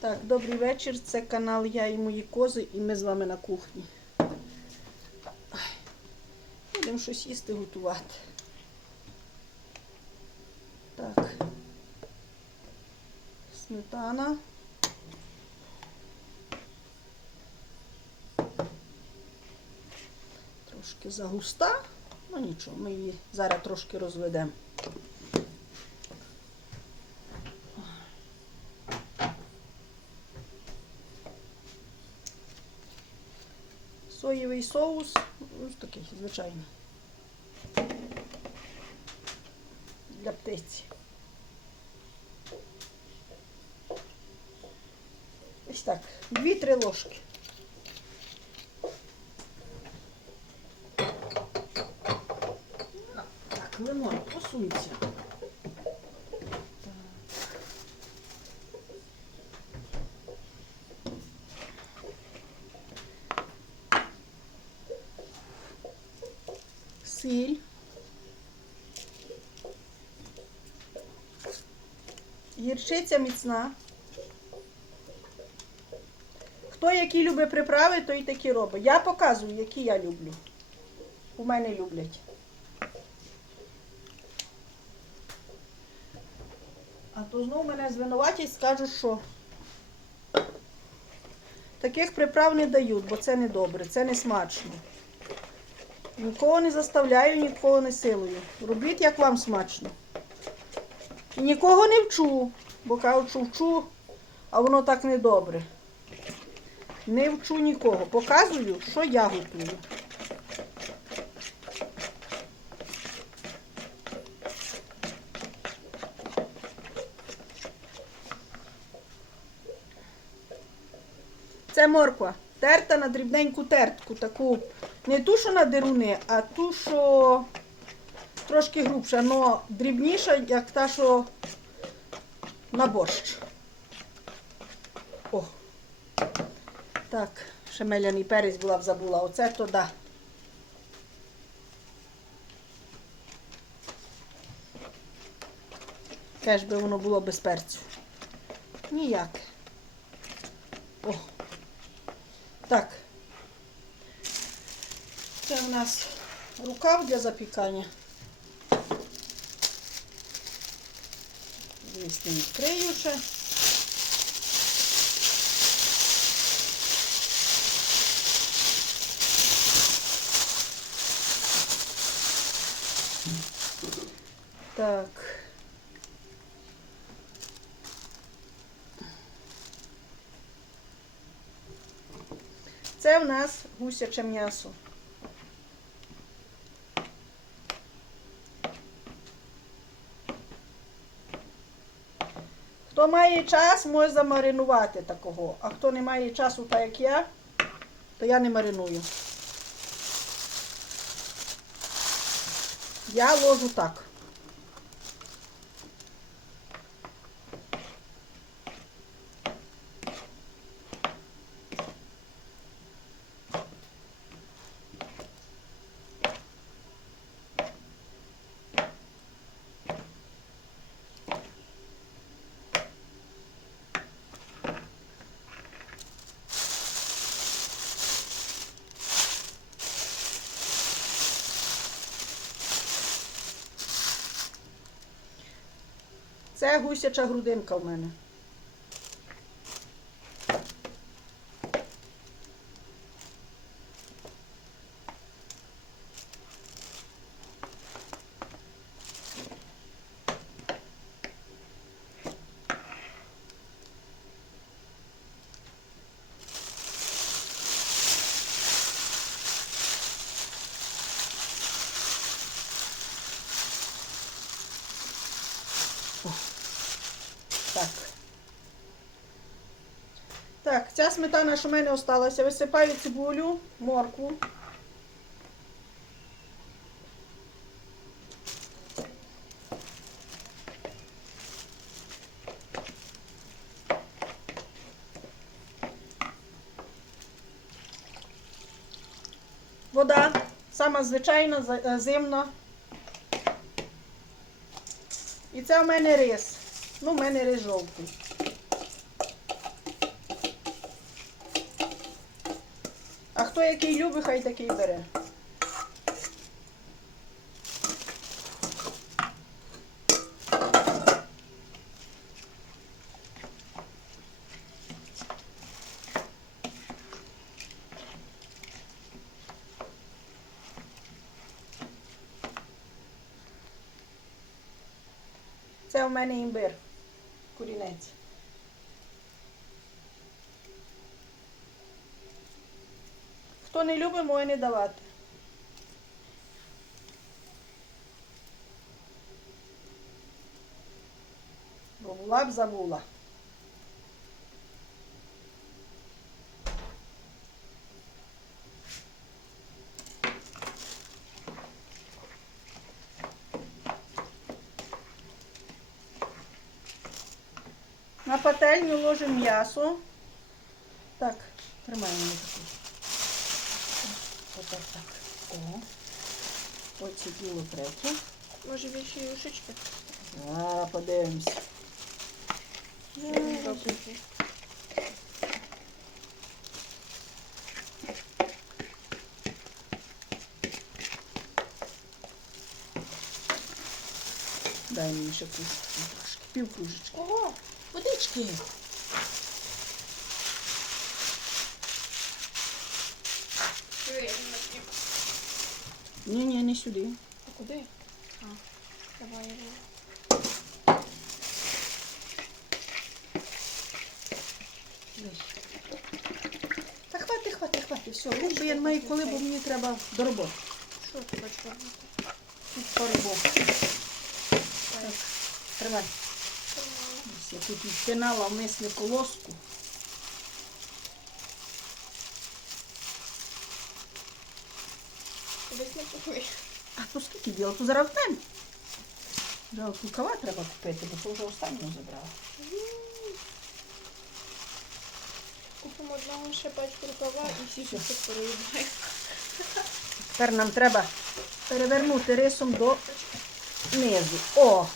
Так, добрий вечір. Це канал Я і мої кози, і ми з вами на кухні. Будемо щось їсти готувати. Так. Сметана. Трошки загуста. Ну нічого, ми її зараз трошки розведемо. Соус, ось такий звичайний. Для птиці. Ось так, 2-3 ложки. Ну, Так, лимон, посунься. Гірчиця міцна. Хто які любить приправи, той такі робить. Я показую, які я люблю. У мене люблять. А то знову мене звинуватять, скажуть, що таких приправ не дають, бо це не добре, це не смачно. Нікого не заставляю, нікого не силую. Робіть, як вам смачно. Нікого не вчу, бо кажуть, що вчу, а воно так не добре. Не вчу нікого. Показую, що я готую. Це морква. Терта на дрібненьку тертку, таку не ту, що на деруни, а ту, що трошки грубша, але дрібніша, як та, що на борщ. О. Так, ще меляний перець була б забула. Оце то да. Теж би воно було без перцю. Ніяк. О. Так. Це у нас рукав для запікання. Звісно, відкрию ще. Так. Це в нас гусяче м'ясо. Має час, може замаринувати такого. А хто не має часу, так як я, то я не мариную. Я ложу так. Це гусяча грудинка в мене. Так. Так, ця сметана, що в мене осталася, висипаю цибулю, моркву. Вода, сама звичайна, е, зимна. І це в мене рис. Ну, в мене рис жовтий. А хто який любить, хай такий бере. Це у мене імбир. Курінець. Хто не любить, може не давати. Бо була б забула. На пательню ложимо м'ясо. Так, таку. Отак так. О. Оці діло третє. Може більше юшечки? Зараз подивимось. Дай мені ще кружечку трошки. Пів кружечки. Водички. Ні, ні, не сюди. А куди? А, давай я. Та хвати, хвати, хвати. Все, лиш би я не маю коли, бо мені треба до роботи. Що ти хочеш робити? Тут. Ой, Тримай. Ось Я тут відпинала вмисне колоску. Десь не похуй. А то скільки діло? То зараз втем. Вже кукава треба купити, бо то вже останнього забрала. Купимо одного ще пачку рукава і всі Все. тут переїдаємо. Тепер нам треба перевернути рисом до низу. О!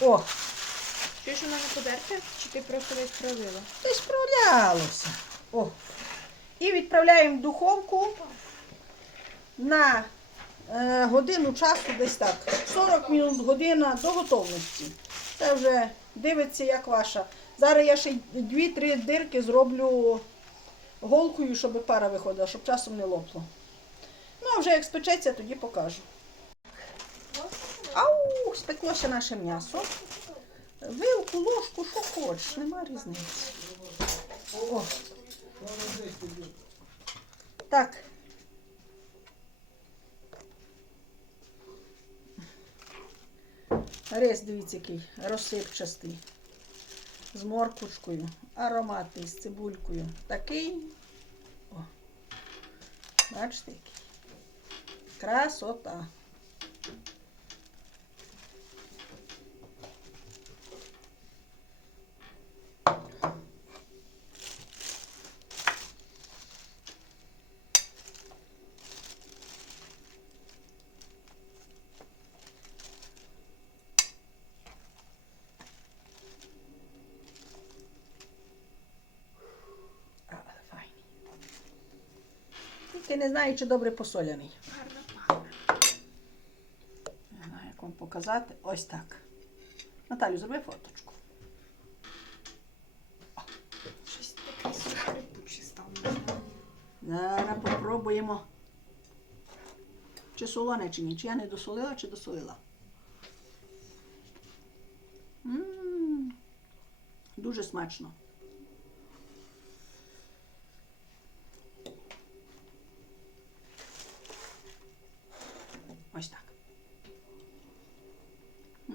О! Чи ж вона не подерте? Чи ти просто весь провила? Ти справлялося. О. І відправляємо в духовку на е, годину часу десь так. 40 минут година до готовності. Це вже дивиться, як ваша. Зараз я ще й дві-три дирки зроблю голкою, щоб пара виходила, щоб часом не лопло. Ну, а вже як спечеться, тоді покажу. Ау, спеклося наше м'ясо. Вилку, ложку, що хочеш, нема різниці. О. Так. Рис, дивіться, який розсипчастий. З морквочкою, ароматний, з цибулькою. Такий. О. Бачите, який. Красота. А, але файний. Тільки не знаю, чи добре посоляний. Гарно пахне. Не знаю, як вам показати. Ось так. Наталю, зроби фоточку. Щось таке скрипуче стало. Зараз попробуємо. Чи солоне, чи ні. Чи я не досолила, чи досолила. М, Дуже смачно.